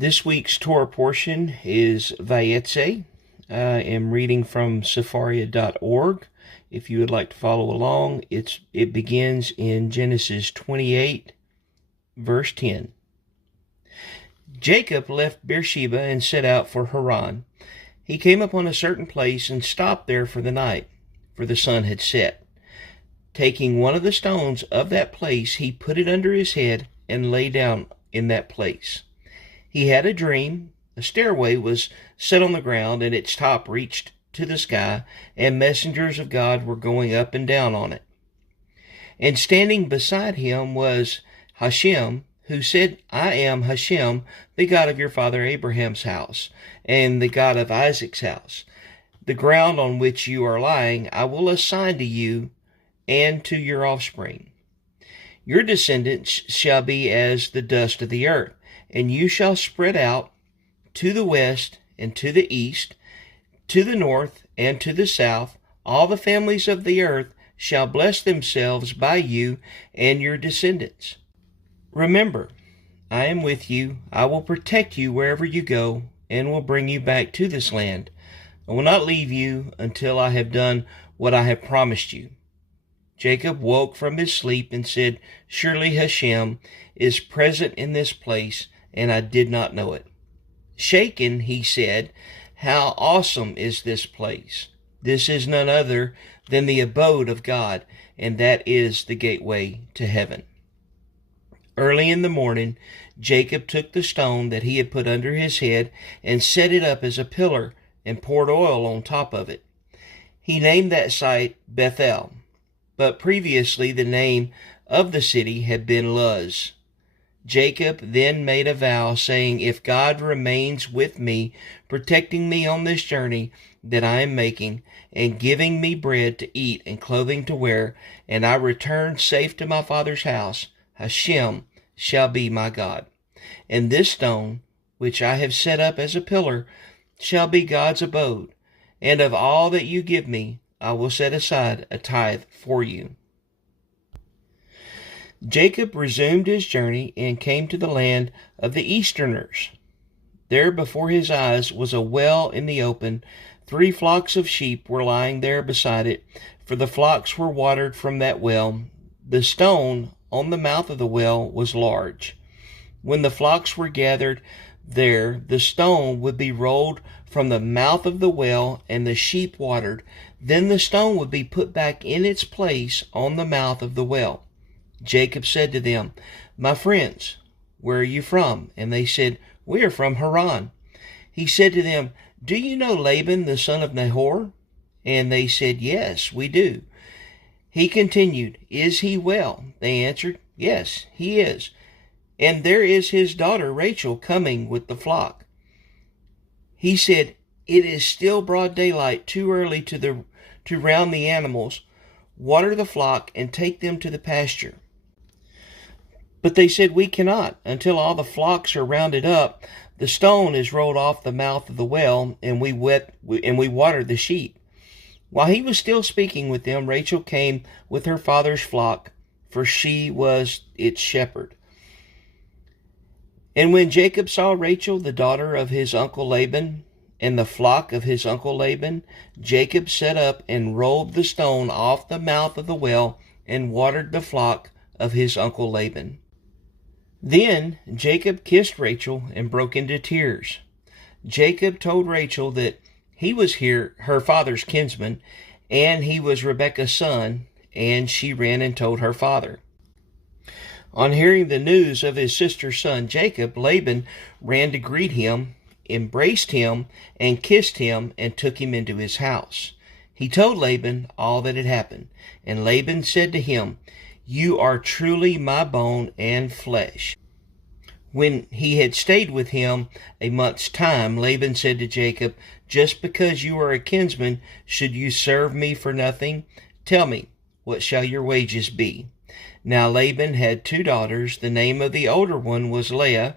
This week's Torah portion is Vayetze. I am reading from Sefaria.org. If you would like to follow along, it begins in Genesis 28, verse 10. Jacob left Beersheba and set out for Haran. He came upon a certain place and stopped there for the night, for the sun had set. Taking one of the stones of that place, he put it under his head and lay down in that place. He had a dream. A stairway was set on the ground, and its top reached to the sky, and messengers of God were going up and down on it. And standing beside him was Hashem, who said, I am Hashem, the God of your father Abraham's house, and the God of Isaac's house. The ground on which you are lying I will assign to you and to your offspring. Your descendants shall be as the dust of the earth, and you shall spread out to the west and to the east, to the north and to the south. All the families of the earth shall bless themselves by you and your descendants. Remember, I am with you. I will protect you wherever you go, and will bring you back to this land. I will not leave you until I have done what I have promised you. Jacob woke from his sleep and said, Surely Hashem is present in this place, and I did not know it. Shaken, he said, How awesome is this place! This is none other than the abode of God, and that is the gateway to heaven. Early in the morning, Jacob took the stone that he had put under his head and set it up as a pillar and poured oil on top of it. He named that site Bethel, but previously the name of the city had been Luz. Jacob then made a vow, saying, If God remains with me, protecting me on this journey that I am making, and giving me bread to eat and clothing to wear, and I return safe to my father's house, Hashem shall be my God. And this stone, which I have set up as a pillar, shall be God's abode. And of all that you give me, I will set aside a tithe for you. Jacob resumed his journey and came to the land of the Easterners. There before his eyes was a well in the open. 3 flocks of sheep were lying there beside it, for the flocks were watered from that well. The stone on the mouth of the well was large. When the flocks were gathered there, the stone would be rolled from the mouth of the well, and the sheep watered. Then the stone would be put back in its place on the mouth of the well. Jacob said to them, My friends, where are you from? And they said, We are from Haran. He said to them, Do you know Laban, the son of Nahor? And they said, Yes, we do. He continued, Is he well? They answered, Yes, he is. And there is his daughter Rachel coming with the flock. He said, It is still broad daylight, too early to round the animals, water the flock, and take them to the pasture. But they said, We cannot, until all the flocks are rounded up. The stone is rolled off the mouth of the well, and we water the sheep. While he was still speaking with them, Rachel came with her father's flock, for she was its shepherd. And when Jacob saw Rachel, the daughter of his uncle Laban, and the flock of his uncle Laban, Jacob set up and rolled the stone off the mouth of the well, and watered the flock of his uncle Laban. Then Jacob kissed Rachel and broke into tears. Jacob told Rachel that he was her father's kinsman, and he was Rebekah's son, and she ran and told her father. On hearing the news of his sister's son Jacob, Laban ran to greet him, embraced him, and kissed him, and took him into his house. He told Laban all that had happened, and Laban said to him, You are truly my bone and flesh. When he had stayed with him a month's time, Laban said to Jacob, Just because you are a kinsman, should you serve me for nothing? Tell me, what shall your wages be? Now Laban had 2 daughters. The name of the older one was Leah,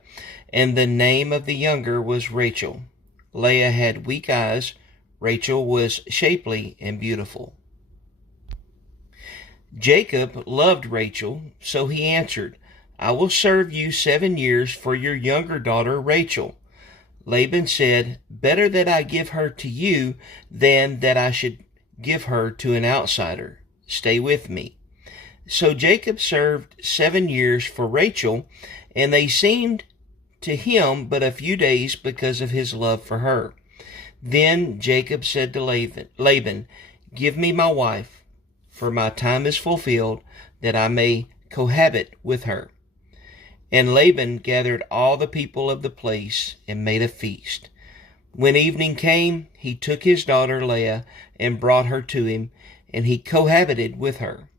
and the name of the younger was Rachel. Leah had weak eyes. Rachel was shapely and beautiful. Jacob loved Rachel, so he answered, I will serve you 7 years for your younger daughter Rachel. Laban said, Better that I give her to you than that I should give her to an outsider. Stay with me. So Jacob served 7 years for Rachel, and they seemed to him but a few days because of his love for her. Then Jacob said to Laban, Give me my wife, for my time is fulfilled, that I may cohabit with her. And Laban gathered all the people of the place and made a feast. When evening came, he took his daughter Leah and brought her to him, and he cohabited with her.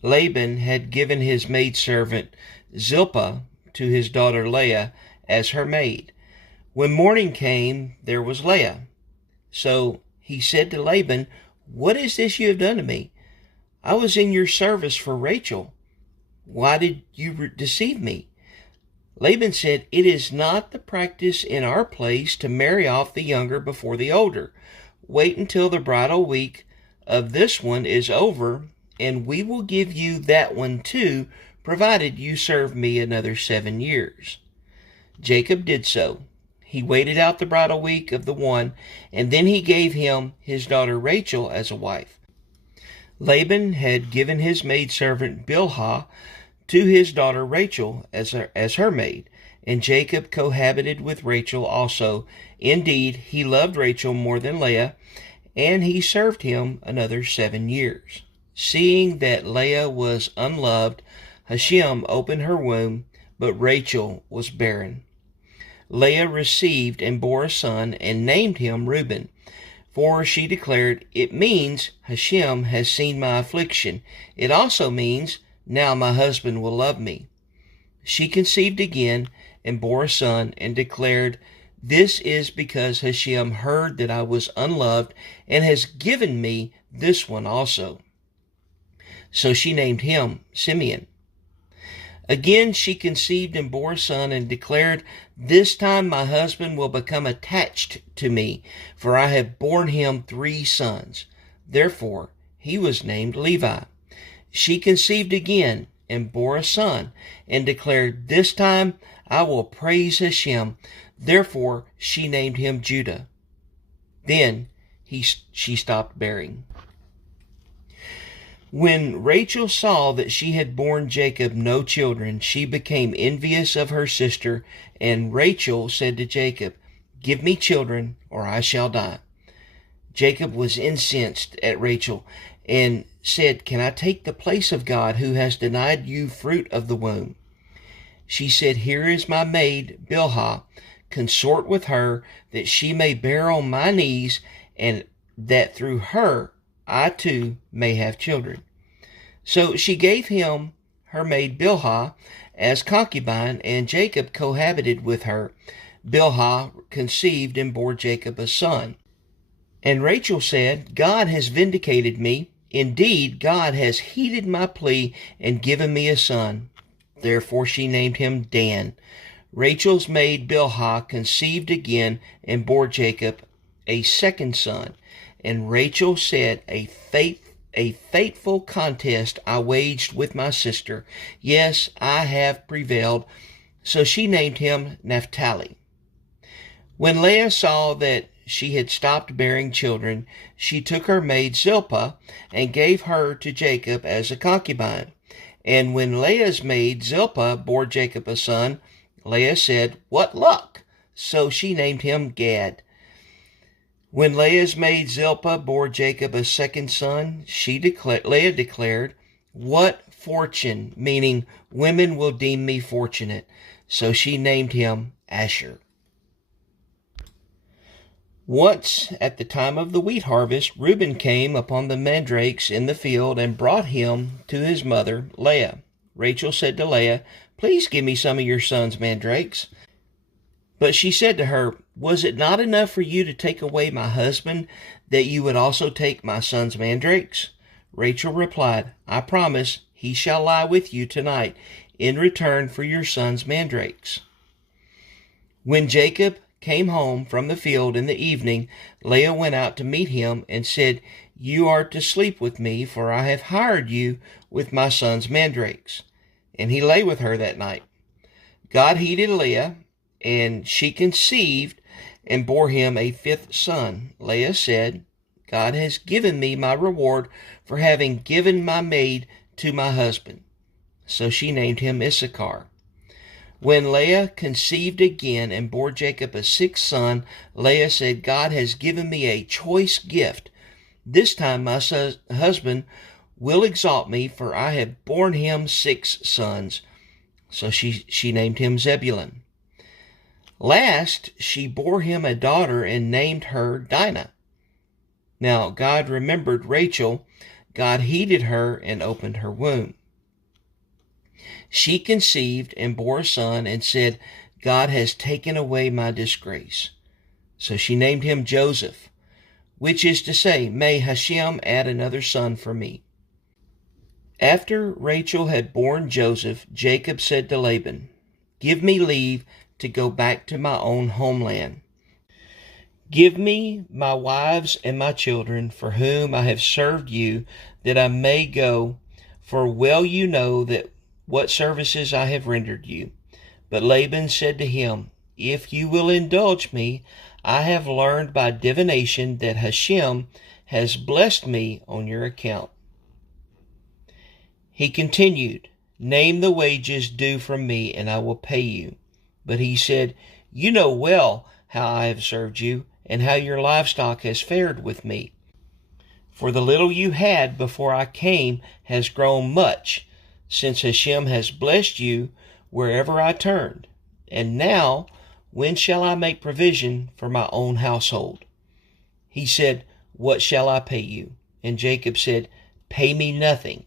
Laban had given his maidservant Zilpah to his daughter Leah as her maid. When morning came, there was Leah. So he said to Laban, What is this you have done to me? I was in your service for Rachel. Why did you deceive me? Laban said, It is not the practice in our place to marry off the younger before the older. Wait until the bridal week of this one is over, and we will give you that one too, provided you serve me another 7 years. Jacob did so. He waited out the bridal week of the one, and then he gave him his daughter Rachel as a wife. Laban had given his maidservant Bilhah to his daughter Rachel as her maid, and Jacob cohabited with Rachel also. Indeed, he loved Rachel more than Leah, and he served him another 7 years. Seeing that Leah was unloved, Hashem opened her womb, but Rachel was barren. Leah received and bore a son, and named him Reuben. For she declared, It means Hashem has seen my affliction. It also means, Now my husband will love me. She conceived again and bore a son, and declared, This is because Hashem heard that I was unloved, and has given me this one also. So she named him Simeon. Again she conceived and bore a son, and declared, This time my husband will become attached to me, for I have borne him 3 sons. Therefore he was named Levi. She conceived again and bore a son, and declared, This time I will praise Hashem. Therefore she named him Judah. Then she stopped bearing. When Rachel saw that she had borne Jacob no children, she became envious of her sister, and Rachel said to Jacob, Give me children, or I shall die. Jacob was incensed at Rachel, and said, Can I take the place of God, who has denied you fruit of the womb? She said, Here is my maid Bilhah. Consort with her, that she may bear on my knees, and that through her I too may have children. So she gave him her maid Bilhah as concubine, and Jacob cohabited with her. Bilhah conceived and bore Jacob a son. And Rachel said, God has vindicated me. Indeed, God has heeded my plea and given me a son. Therefore she named him Dan. Rachel's maid Bilhah conceived again and bore Jacob a second son. And Rachel said, A fateful contest I waged with my sister. Yes, I have prevailed. So she named him Naphtali. When Leah saw that she had stopped bearing children, she took her maid Zilpah and gave her to Jacob as a concubine. And when Leah's maid Zilpah bore Jacob a son, Leah said, What luck! So she named him Gad. When Leah's maid Zilpah bore Jacob a second son, Leah declared, What fortune, meaning women will deem me fortunate. So she named him Asher. Once, at the time of the wheat harvest, Reuben came upon the mandrakes in the field and brought him to his mother, Leah. Rachel said to Leah, Please give me some of your son's mandrakes. But she said to her, Was it not enough for you to take away my husband, that you would also take my son's mandrakes? Rachel replied, I promise he shall lie with you tonight in return for your son's mandrakes. When Jacob came home from the field in the evening, Leah went out to meet him and said, You are to sleep with me, for I have hired you with my son's mandrakes. and he lay with her that night. God heeded Leah, and she conceived and bore him a fifth son. Leah said, God has given me my reward for having given my maid to my husband. So she named him Issachar. When Leah conceived again and bore Jacob a sixth son, Leah said, God has given me a choice gift. This time my husband will exalt me, for I have borne him 6 sons. So she named him Zebulun. Last, she bore him a daughter and named her Dinah. Now God remembered Rachel. God heeded her and opened her womb. She conceived and bore a son and said, God has taken away my disgrace. So she named him Joseph, which is to say, may Hashem add another son for me. After Rachel had borne Joseph, Jacob said to Laban, give me leave to go back to my own homeland. Give me my wives and my children, for whom I have served you, that I may go, for well you know that what services I have rendered you. But Laban said to him, if you will indulge me, I have learned by divination that Hashem has blessed me on your account. He continued, name the wages due from me, and I will pay you. But he said, you know well how I have served you, and how your livestock has fared with me. For the little you had before I came has grown much, since Hashem has blessed you wherever I turned. And now, when shall I make provision for my own household? He said, what shall I pay you? And Jacob said, pay me nothing.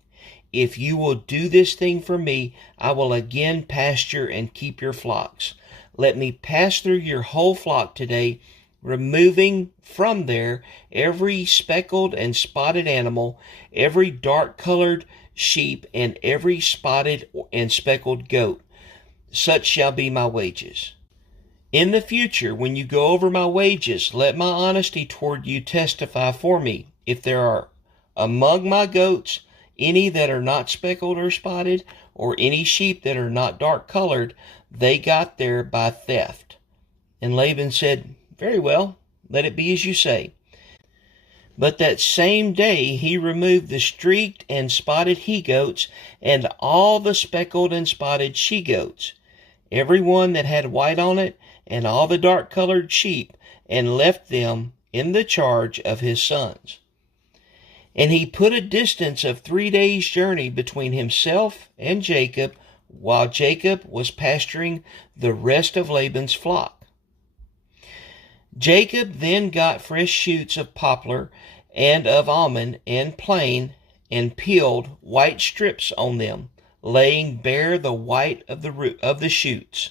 If you will do this thing for me, I will again pasture and keep your flocks. Let me pass through your whole flock today, removing from there every speckled and spotted animal, every dark-colored sheep, and every spotted and speckled goat. Such shall be my wages. In the future, when you go over my wages, let my honesty toward you testify for me. If there are among my goats any that are not speckled or spotted, or any sheep that are not dark-colored, they got there by theft. And Laban said, very well, let it be as you say. But that same day he removed the streaked and spotted he-goats and all the speckled and spotted she-goats, every one that had white on it, and all the dark-colored sheep, and left them in the charge of his sons. And he put a distance of 3 days' journey between himself and Jacob, while Jacob was pasturing the rest of Laban's flock. Jacob then got fresh shoots of poplar and of almond and plane, and peeled white strips on them, laying bare the white of the shoots.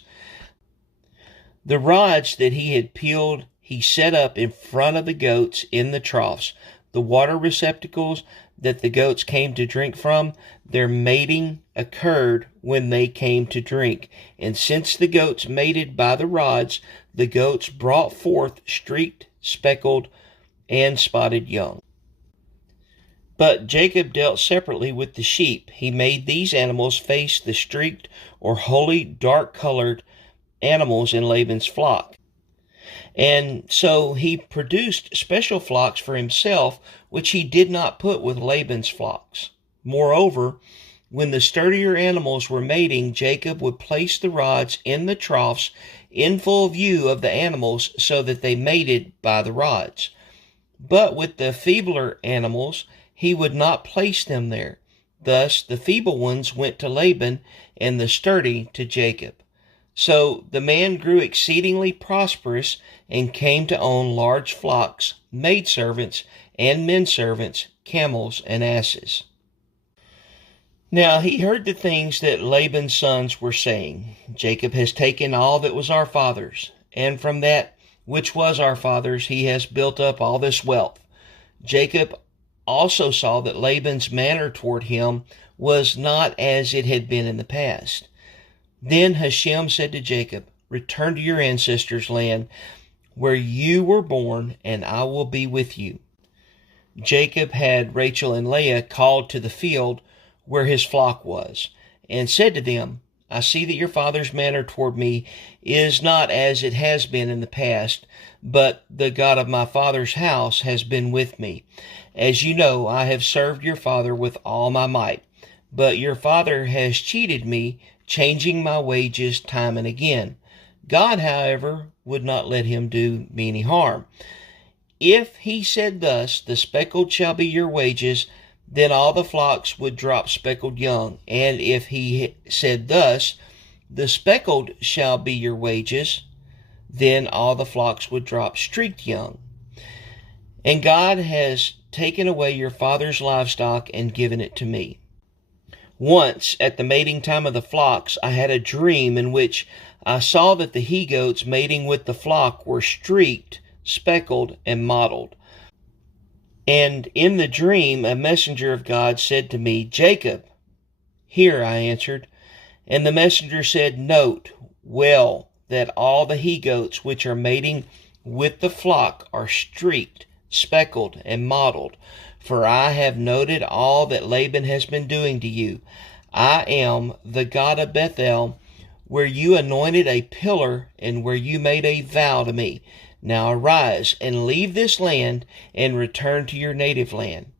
The rods that he had peeled he set up in front of the goats in the troughs, the water receptacles that the goats came to drink from. Their mating occurred when they came to drink, and since the goats mated by the rods, the goats brought forth streaked, speckled, and spotted young. But Jacob dealt separately with the sheep. He made these animals face the streaked or wholly dark-colored animals in Laban's flock. And so he produced special flocks for himself, which he did not put with Laban's flocks. Moreover, when the sturdier animals were mating, Jacob would place the rods in the troughs in full view of the animals, so that they mated by the rods. But with the feebler animals, he would not place them there. Thus the feeble ones went to Laban, and the sturdy to Jacob. So the man grew exceedingly prosperous, and came to own large flocks, maidservants, and menservants, camels, and asses. Now he heard the things that Laban's sons were saying. Jacob has taken all that was our father's, and from that which was our father's he has built up all this wealth. Jacob also saw that Laban's manner toward him was not as it had been in the past. Then Hashem said to Jacob, return to your ancestors' land, where you were born, and I will be with you. Jacob had Rachel and Leah called to the field where his flock was, and said to them, I see that your father's manner toward me is not as it has been in the past, but the God of my father's house has been with me. As you know, I have served your father with all my might, but your father has cheated me, changing my wages time and again. God, however, would not let him do me any harm. If he said thus, the speckled shall be your wages, then all the flocks would drop speckled young. And if he said thus, the speckled shall be your wages, then all the flocks would drop streaked young. And God has taken away your father's livestock and given it to me. Once, at the mating time of the flocks, I had a dream in which I saw that the he-goats mating with the flock were streaked, speckled, and mottled. And in the dream, a messenger of God said to me, Jacob. Here, I answered. And the messenger said, Note well that all the he-goats which are mating with the flock are streaked, speckled, and mottled. For I have noted all that Laban has been doing to you. I am the God of Bethel, where you anointed a pillar and where you made a vow to me. Now arise and leave this land and return to your native land.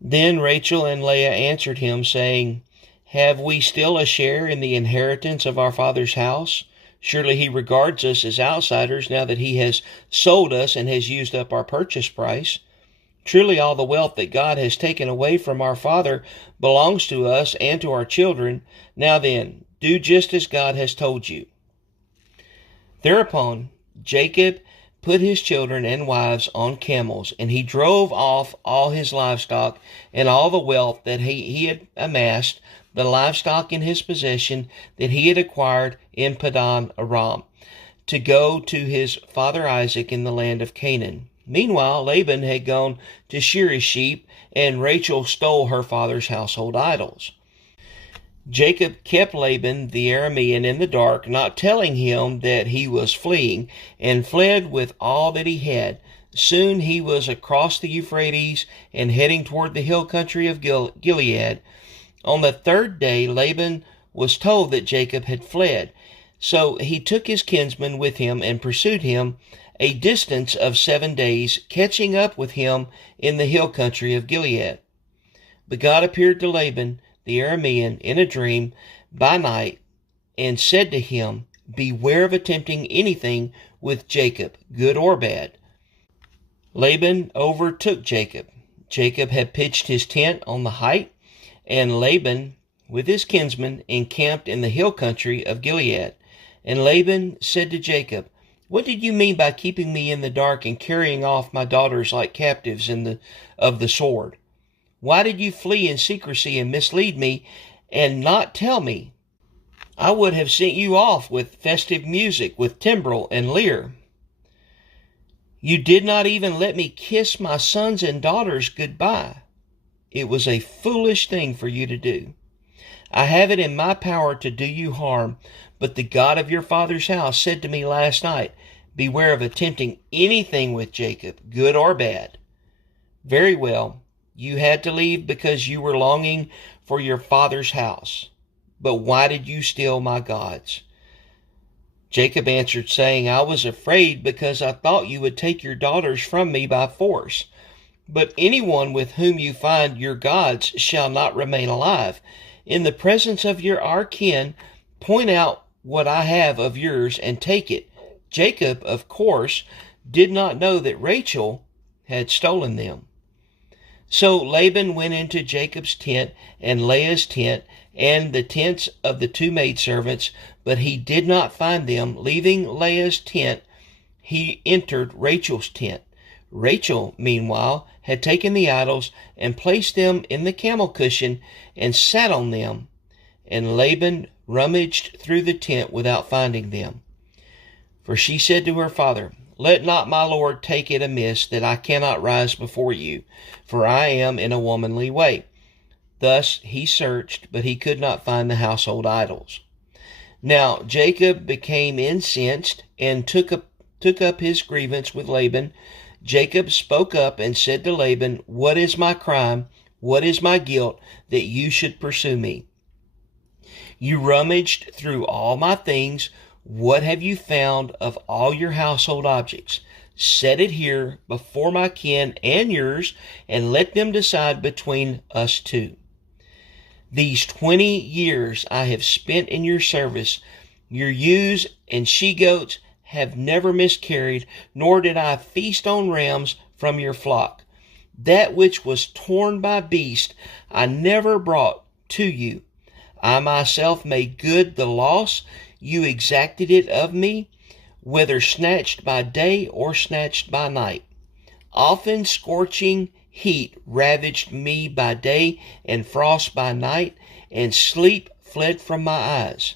Then Rachel and Leah answered him, saying, Have we still a share in the inheritance of our father's house? Surely he regards us as outsiders now that he has sold us and has used up our purchase price. Truly all the wealth that God has taken away from our father belongs to us and to our children. Now then, do just as God has told you. Thereupon Jacob put his children and wives on camels, and he drove off all his livestock and all the wealth that he had amassed, the livestock in his possession that he had acquired in Padan Aram, to go to his father Isaac in the land of Canaan. Meanwhile, Laban had gone to shear his sheep, and Rachel stole her father's household idols. Jacob kept Laban the Aramean in the dark, not telling him that he was fleeing, and fled with all that he had. Soon he was across the Euphrates and heading toward the hill country of Gilead. On the third day, Laban was told that Jacob had fled. So he took his kinsman with him and pursued him a distance of 7 days, catching up with him in the hill country of Gilead. But God appeared to Laban the Aramean in a dream by night and said to him, Beware of attempting anything with Jacob, good or bad. Laban overtook Jacob. Jacob had pitched his tent on the height, and Laban with his kinsmen encamped in the hill country of Gilead. And Laban said to Jacob, What did you mean by keeping me in the dark and carrying off my daughters like captives of the sword? Why did you flee in secrecy and mislead me and not tell me? I would have sent you off with festive music, with timbrel and lyre. You did not even let me kiss my sons and daughters goodbye. It was a foolish thing for you to do. I have it in my power to do you harm, but the God of your father's house said to me last night, Beware of attempting anything with Jacob, good or bad. Very well. You had to leave because you were longing for your father's house. But why did you steal my gods? Jacob answered, saying, I was afraid because I thought you would take your daughters from me by force. But anyone with whom you find your gods shall not remain alive. In the presence of our kin, point out what I have of yours and take it. Jacob, of course, did not know that Rachel had stolen them. So Laban went into Jacob's tent and Leah's tent and the tents of the two maidservants, but he did not find them. Leaving Leah's tent, he entered Rachel's tent. Rachel, meanwhile, had taken the idols and placed them in the camel cushion and sat on them. And Laban rummaged through the tent without finding them. For she said to her father, Let not my lord take it amiss that I cannot rise before you, for I am in a womanly way. Thus he searched, but he could not find the household idols. Now Jacob became incensed and took up his grievance with Laban. Jacob spoke up and said to Laban, What is my crime? What is my guilt that you should pursue me? You rummaged through all my things. What have you found of all your household objects? Set it here before my kin and yours, and let them decide between us two. These 20 years I have spent in your service. Your ewes and she-goats have never miscarried, nor did I feast on rams from your flock. That which was torn by beast I never brought to you. I myself made good the loss. You exacted it of me, whether snatched by day or snatched by night. Often scorching heat ravaged me by day, and frost by night, and sleep fled from my eyes.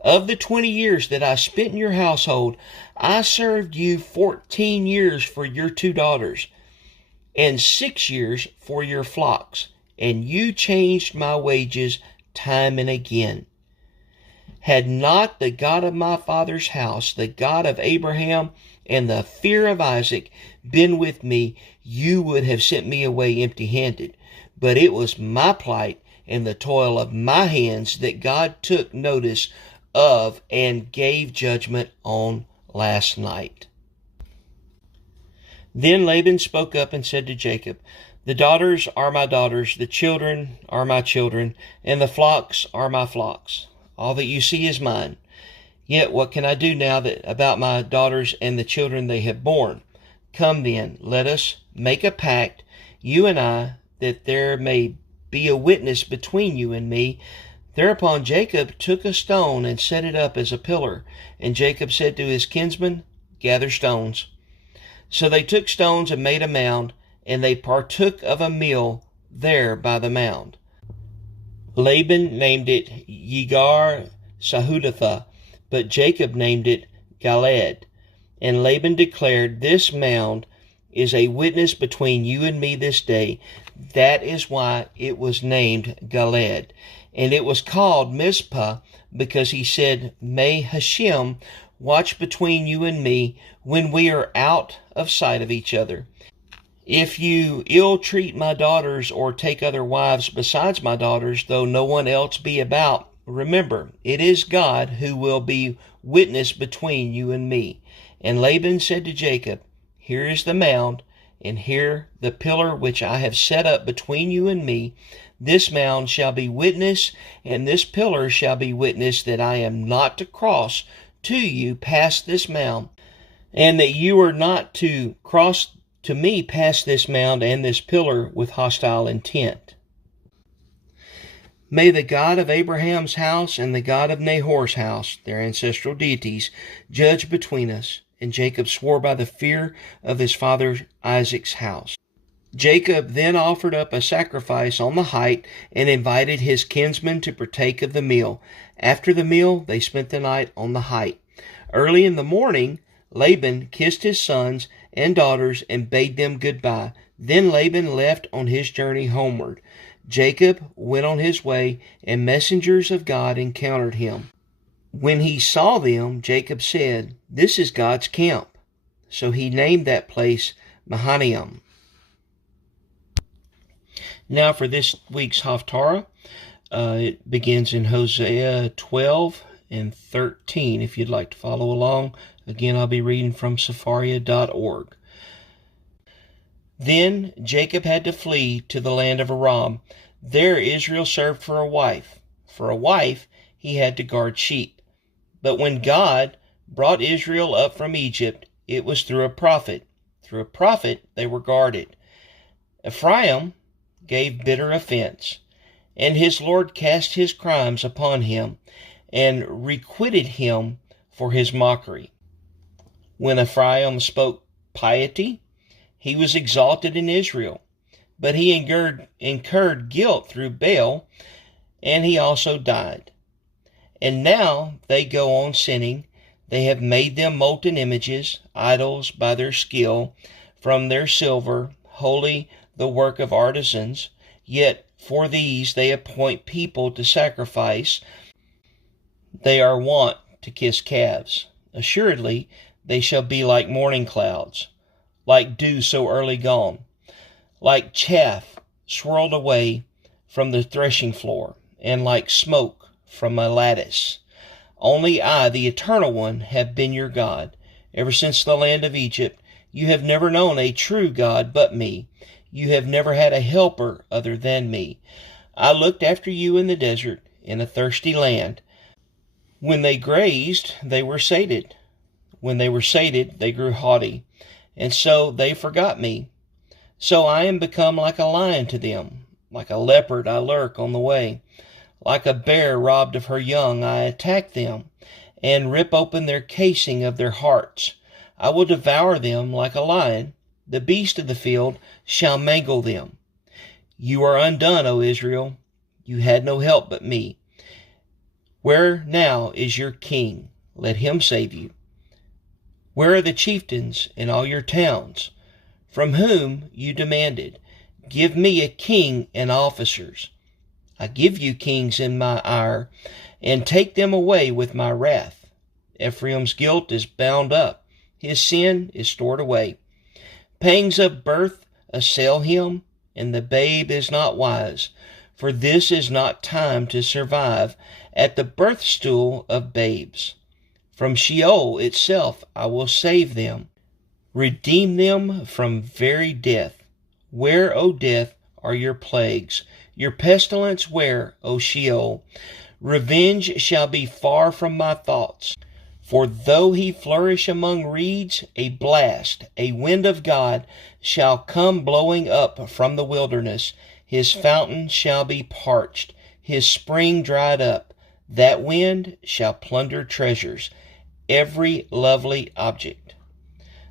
Of the 20 years that I spent in your household, I served you 14 years for your 2 daughters, and 6 years for your flocks, and you changed my wages time and again. Had not the God of my father's house, the God of Abraham and the fear of Isaac, been with me, you would have sent me away empty-handed. But it was my plight and the toil of my hands that God took notice of and gave judgment on last night. Then Laban spoke up and said to Jacob, The daughters are my daughters, the children are my children, and the flocks are my flocks. All that you see is mine. Yet what can I do now about my daughters and the children they have borne? Come then, let us make a pact, you and I, that there may be a witness between you and me. Thereupon Jacob took a stone and set it up as a pillar. And Jacob said to his kinsmen, Gather stones. So they took stones and made a mound, and they partook of a meal there by the mound. Laban named it Yegar Sahudatha, but Jacob named it Galeed. And Laban declared, This mound is a witness between you and me this day. That is why it was named Galeed. And it was called Mizpah, because he said, May Hashem watch between you and me when we are out of sight of each other. If you ill-treat my daughters or take other wives besides my daughters, though no one else be about, remember, it is God who will be witness between you and me. And Laban said to Jacob, Here is the mound, and here the pillar which I have set up between you and me. This mound shall be witness, and this pillar shall be witness that I am not to cross to you past this mound, and that you are not to cross to me past this mound and this pillar with hostile intent. May the God of Abraham's house and the God of Nahor's house, their ancestral deities, judge between us. And Jacob swore by the fear of his father Isaac's house. Jacob then offered up a sacrifice on the height and invited his kinsmen to partake of the meal. After the meal, they spent the night on the height. Early in the morning, Laban kissed his sons and daughters and bade them goodbye. Then Laban left on his journey homeward. Jacob went on his way, and messengers of God encountered him. When he saw them, Jacob said, This is God's camp. So he named that place Mahanaim. Now for this week's Haftarah, it begins in Hosea 12 and 13. If you'd like to follow along, again, I'll be reading from Sepharia.org. Then Jacob had to flee to the land of Aram. There Israel served for a wife. For a wife, he had to guard sheep. But when God brought Israel up from Egypt, it was through a prophet. Through a prophet they were guarded. Ephraim gave bitter offense, and his Lord cast his crimes upon him, and requited him for his mockery. When Ephraim spoke piety, he was exalted in Israel, but he incurred guilt through Baal, and he also died. And now they go on sinning. They have made them molten images, idols by their skill, from their silver, wholly the work of artisans. Yet for these they appoint people to sacrifice. They are wont to kiss calves. Assuredly, they shall be like morning clouds, like dew so early gone, like chaff swirled away from the threshing floor, and like smoke from my lattice. Only I, the Eternal One, have been your God. Ever since the land of Egypt, you have never known a true God but me. You have never had a helper other than me. I looked after you in the desert, in a thirsty land. When they grazed, they were sated. When they were sated, they grew haughty, and so they forgot me. So I am become like a lion to them. Like a leopard I lurk on the way. Like a bear robbed of her young, I attack them, and rip open their casing of their hearts. I will devour them like a lion. The beast of the field shall mangle them. You are undone, O Israel. You had no help but me. Where now is your king? Let him save you. Where are the chieftains in all your towns, from whom you demanded, give me a king and officers? I give you kings in my ire, and take them away with my wrath. Ephraim's guilt is bound up, his sin is stored away. Pangs of birth assail him, and the babe is not wise, for this is not time to survive at the birth stool of babes. From Sheol itself I will save them, redeem them from very death. Where, O death, are your plagues? Your pestilence where, O Sheol? Revenge shall be far from my thoughts. For though he flourish among reeds, a blast, a wind of God, shall come blowing up from the wilderness. His fountain shall be parched, his spring dried up. That wind shall plunder treasures, every lovely object.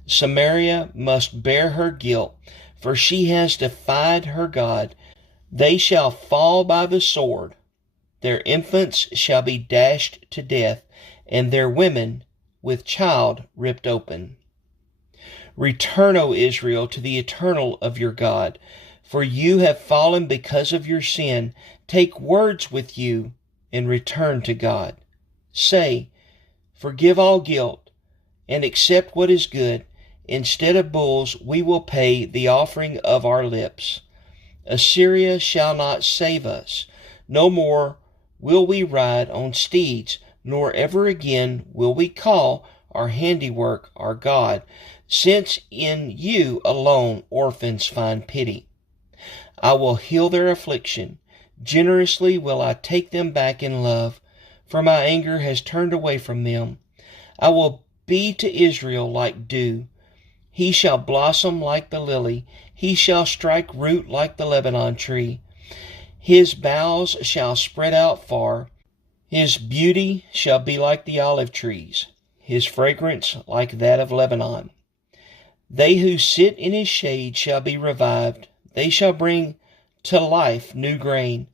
Samaria must bear her guilt, for she has defied her God. They shall fall by the sword. Their infants shall be dashed to death, and their women with child ripped open. Return, O Israel, to the Eternal of your God, for you have fallen because of your sin. Take words with you and return to God. Say, forgive all guilt and accept what is good. Instead of bulls, we will pay the offering of our lips. Assyria shall not save us. No more will we ride on steeds, nor ever again will we call our handiwork our God, since in you alone orphans find pity. I will heal their affliction. Generously will I take them back in love, for my anger has turned away from them. I will be to Israel like dew. He shall blossom like the lily. He shall strike root like the Lebanon tree. His boughs shall spread out far. His beauty shall be like the olive trees, his fragrance like that of Lebanon. They who sit in his shade shall be revived. They shall bring to life new grain.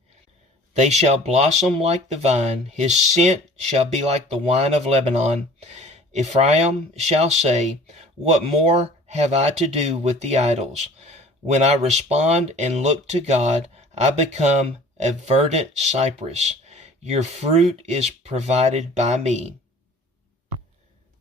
They shall blossom like the vine. His scent shall be like the wine of Lebanon. Ephraim shall say, what more have I to do with the idols? When I respond and look to God, I become a verdant cypress. Your fruit is provided by me.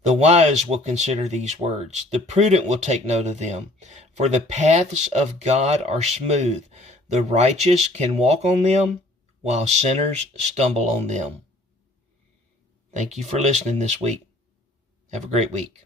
The wise will consider these words. The prudent will take note of them. For the paths of God are smooth. The righteous can walk on them, while sinners stumble on them. Thank you for listening this week. Have a great week.